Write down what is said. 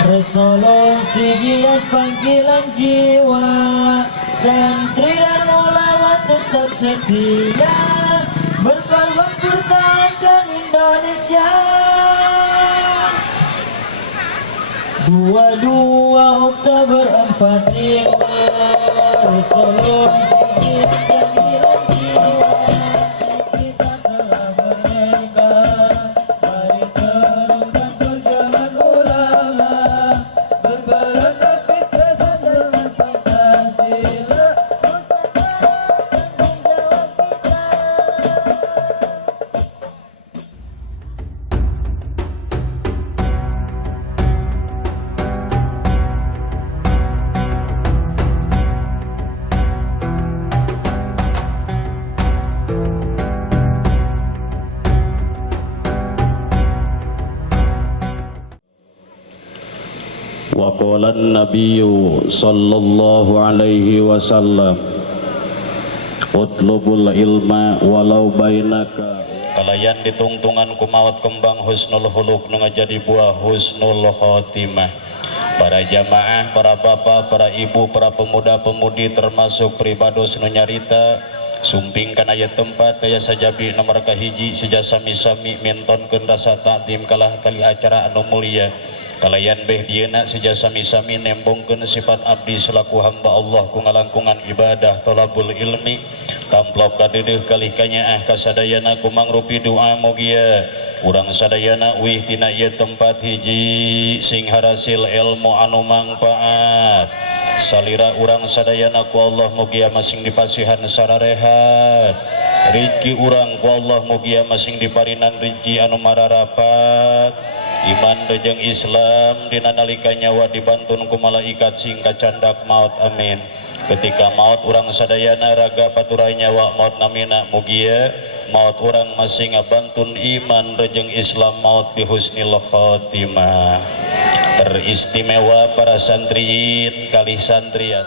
Resolusi giat panggilan jiwa, santri dan ulama tetap setia, berkorban pertahankan Indonesia. 22 Oktober 45, resolusi giat panggilan jiwa, kita telah merdeka. Mari teruskan perjuangan ulama, berbarengan kebebasan dan Pancasila, tanggung jawab kita. Wa qala an-nabiyyu sallallahu alaihi wasallam utlubul ilma walau bainaka. Kalayan ditungtungan ku maut kembang husnul huluk nu ngajadi buah husnul khotimah. Para jamaah, para bapak, para ibu, para pemuda-pemudi termasuk pribados nu nyarita sumping kana aya tempat aya sajabi nomor kahiji sejasami-sami mintonkeun rasa takdim kalah kali acara anu mulia. Kalayan beh dieuna sejasami-sami nembongkeun sifat abdi selaku hamba Allah ku ngalangkungan ibadah thalabul ilmi tamplok kadeudeung kalih kanyaah kasadayana ku mangrupi doa mugia urang sadayana wih tina ieu tempat hiji sing harasil ilmu anu mangpaat salira urang sadayana ku Allah mugia masing dipasihan sararehat rezeki urang ku Allah mugia masing diparinan rezeki anu mararapat iman dejeng Islam dina nalika nyawa dibantun ku malaikat sing kacandak maut amin. Ketika maut urang sadayana raga paturai nyawa maut namina mugia maut urang masing ngabantun iman dejeng Islam maut bi husnil khotimah. Teristimewa para santriyin kalih santriat